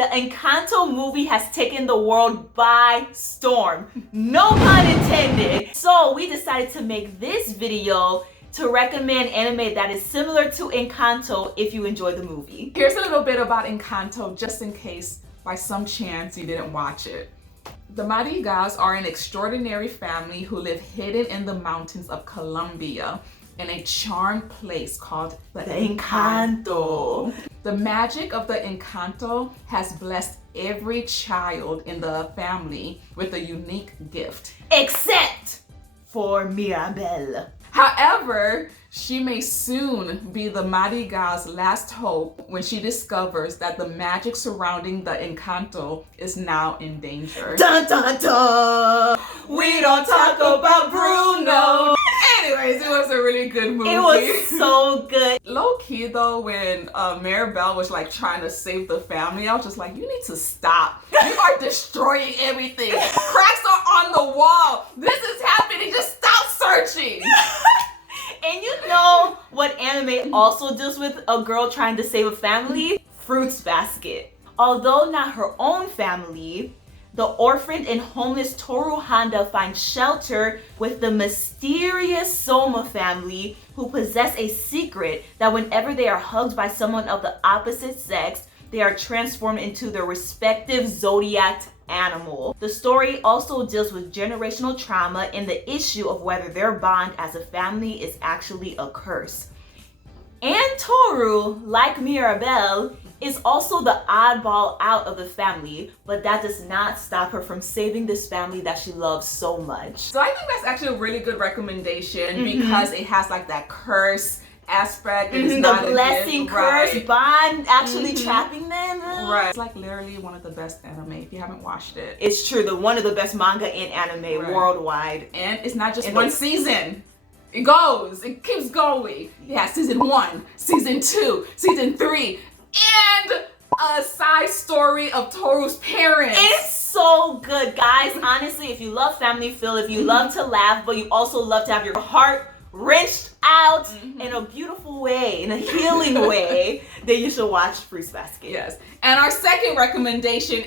The Encanto movie has taken the world by storm. No pun intended. So we decided to make this video to recommend anime that is similar to Encanto if you enjoy the movie. Here's a little bit about Encanto just in case by some chance you didn't watch it. The Madrigals are an extraordinary family who live hidden in the mountains of Colombia in a charmed place called the Encanto. The magic of the Encanto has blessed every child in the family with a unique gift. Except for Mirabel. However, she may soon be the Madrigal's last hope when she discovers that the magic surrounding the Encanto is now in danger. Dun dun dun! We don't talk about Bruno! Anyways, it was a really good movie. It was so good. Low key though, when Mirabel was like trying to save the family, I was just like, you need to stop. You are destroying everything. Cracks are on the wall. This is happening. Just stop searching. And you know what anime also deals with a girl trying to save a family? Fruits Basket. Although not her own family, the orphaned and homeless Toru Honda finds shelter with the mysterious Soma family, who possess a secret that whenever they are hugged by someone of the opposite sex, they are transformed into their respective zodiac animal. The story also deals with generational trauma and the issue of whether their bond as a family is actually a curse. And Toru, like Mirabel, is also the oddball out of the family, but that does not stop her from saving this family that she loves so much. So I think that's actually a really good recommendation because it has like that curse aspect. It is The not blessing curse right. bond actually trapping them. Right. It's like literally one of the best anime if you haven't watched it. It's true, one of the best manga and anime worldwide. And it's not just one season. It keeps going. Yeah, season 1, season 2, season 3, and a side story of Toru's parents. It's so good, guys. Honestly, if you love family feel, if you love to laugh, but you also love to have your heart wrenched out in a beautiful way, in a healing way, then you should watch Fruits Basket. Yes. And our second recommendation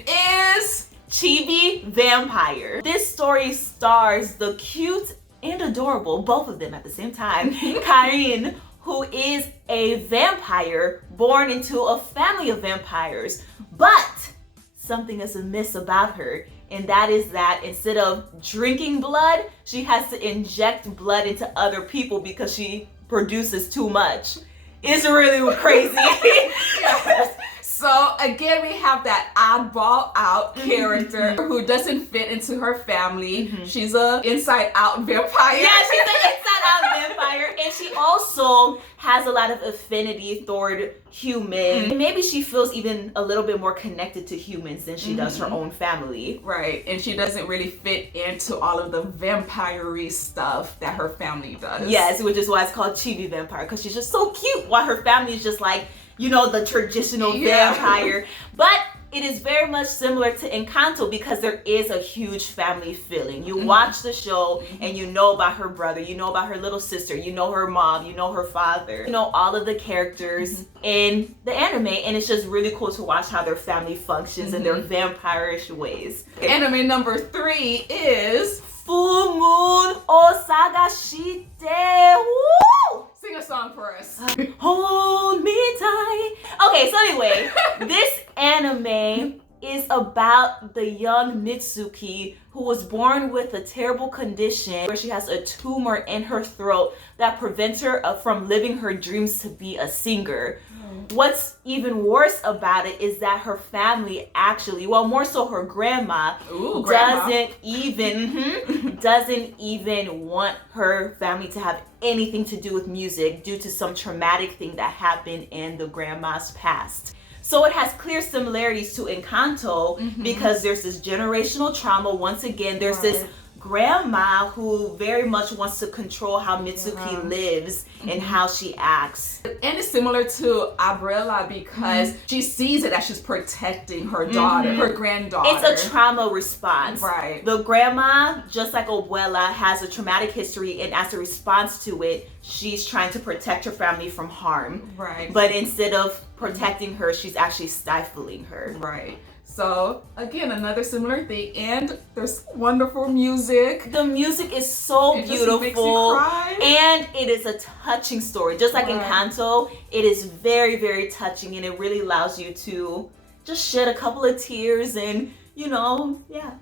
is Chibi Vampire. This story stars the cute and adorable, both of them at the same time, Karin, who is a vampire born into a family of vampires. But something is amiss about her, and that is that instead of drinking blood, she has to inject blood into other people because she produces too much. It's really crazy. Yes. So again, we have that oddball out character who doesn't fit into her family. She's a inside out vampire. Yeah, she's an inside out vampire, and she also has a lot of affinity toward human. And maybe she feels even a little bit more connected to humans than she does her own family. Right, and she doesn't really fit into all of the vampire-y stuff that her family does. Yes, which is why it's called Chibi Vampire, because she's just so cute, while her family is just like, you know, the traditional vampire. But it is very much similar to Encanto because there is a huge family feeling. You watch the show and you know about her brother, you know about her little sister, you know her mom, you know her father, you know all of the characters in the anime, and it's just really cool to watch how their family functions in their vampire-ish ways. Anime number 3 is Full Moon Osagashite. Woo! Sing a song for us. Hold me tight. Okay, so anyway, this anime is about the young Mitsuki who was born with a terrible condition where she has a tumor in her throat that prevents her from living her dreams to be a singer. What's even worse about it is that her family actually, well, more so her grandma, doesn't even want her family to have anything to do with music due to some traumatic thing that happened in the grandma's past. So it has clear similarities to Encanto because there's this generational trauma. Once again, there's this grandma who very much wants to control how Mitsuki lives and how she acts. And it's similar to Abrela because she sees it as she's protecting her daughter, her granddaughter. It's a trauma response. Right. The grandma, just like Abuela, has a traumatic history, and as a response to it, she's trying to protect her family from harm. Right. But instead of protecting her, she's actually stifling her. Right. So, again, another similar thing. And there's wonderful music. The music is so beautiful. Makes you cry. And it is a touching story. Just like Encanto, it is very, very touching, and it really allows you to just shed a couple of tears and, you know, yeah.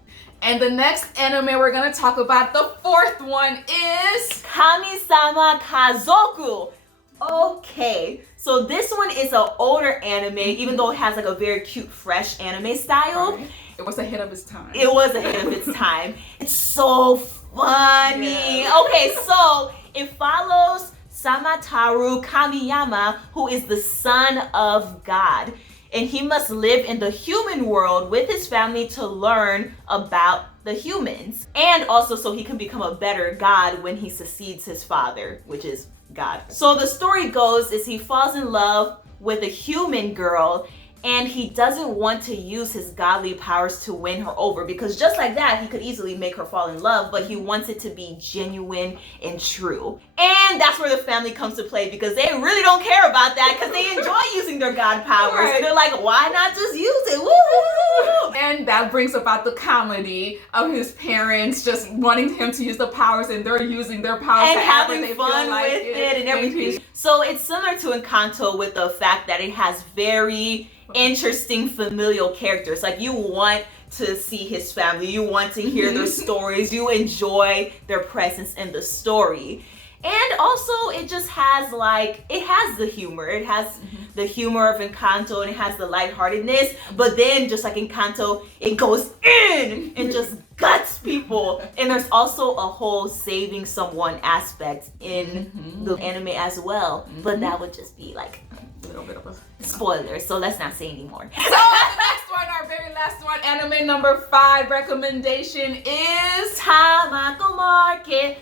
And the next anime we're going to talk about, the fourth one, is Kami-sama Kazoku. Okay, so this one is an older anime, even though it has like a very cute, fresh anime style. Right. It was ahead of its time. It was ahead of its time. It's so funny. Yeah. Okay, so it follows Samataru Kamiyama, who is the son of God. And he must live in the human world with his family to learn about the humans. And also so he can become a better God when he succeeds his father, which is God. So the story goes is he falls in love with a human girl, and he doesn't want to use his godly powers to win her over, because just like that, he could easily make her fall in love, but he wants it to be genuine and true. And that's where the family comes to play, because they really don't care about that, because they enjoy using their god powers. Right. And they're like, why not just use it? Woo! And that brings about the comedy of his parents just wanting him to use the powers, and they're using their powers And however having they fun feel like with it and everything. So it's similar to Encanto with the fact that it has very interesting familial characters. Like, you want to see his family, you want to hear their stories, you enjoy their presence in the story. And also it just has like, it has the humor. It has the humor of Encanto, and it has the lightheartedness, but then just like Encanto, it goes in and just guts people. And there's also a whole saving someone aspect in the anime as well. But that would just be like a little bit of a spoiler, so let's not say anymore. So the next one, our very last one, anime number 5 recommendation is Tamako Market.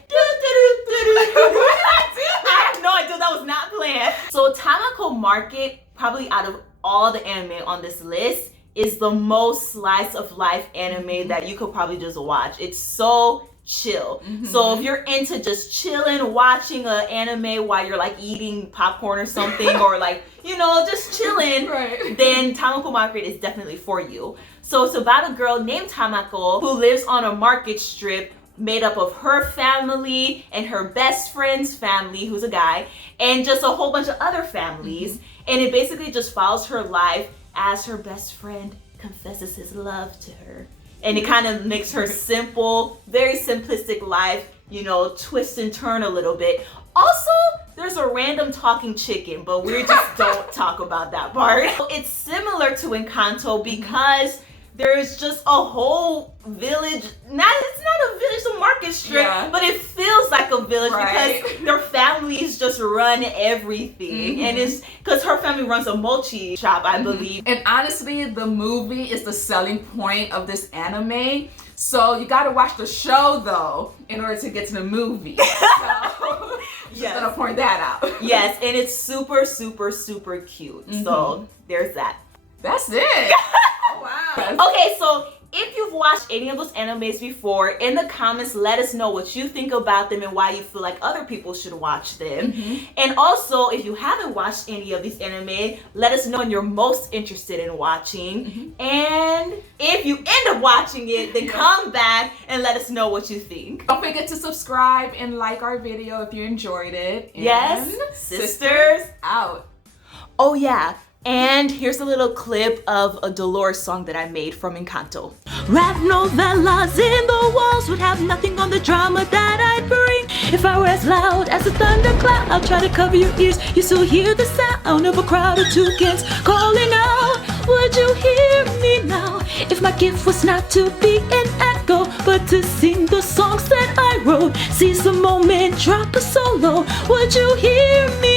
I have no idea, that was not planned. So Tamako Market, probably out of all the anime on this list, is the most slice of life anime that you could probably just watch. It's so chill. So if you're into just chilling, watching an anime while you're like eating popcorn or something, or like, you know, just chilling, then Tamako Market is definitely for you. So it's about a girl named Tamako who lives on a market strip made up of her family and her best friend's family, who's a guy, and just a whole bunch of other families. And it basically just follows her life as her best friend confesses his love to her. And it kind of makes her simple, very simplistic life, you know, twist and turn a little bit. Also, there's a random talking chicken, but we just don't talk about that part. It's similar to Encanto because there's just a whole village. It's not a village, it's a market strip, but it feels like a village because their families just run everything. And it's because her family runs a mochi shop, I believe. And honestly, the movie is the selling point of this anime. So you gotta watch the show though in order to get to the movie. So just gonna point that out. Yes, and it's super, super, super cute. So there's that. That's it. Oh wow. Okay, so if you've watched any of those animes before, in the comments, let us know what you think about them and why you feel like other people should watch them. And also, if you haven't watched any of these anime, let us know when you're most interested in watching. And if you end up watching it, then come back and let us know what you think. Don't forget to subscribe and like our video if you enjoyed it. And yes, sisters out. Oh yeah. And here's a little clip of a Dolores song that I made from Encanto. Rap novellas in the walls would have nothing on the drama that I bring. If I were as loud as a thunderclap, I'll try to cover your ears. You still hear the sound of a crowd of toucans calling out. Would you hear me now? If my gift was not to be an echo, but to sing the songs that I wrote. Seize the moment, drop a solo. Would you hear me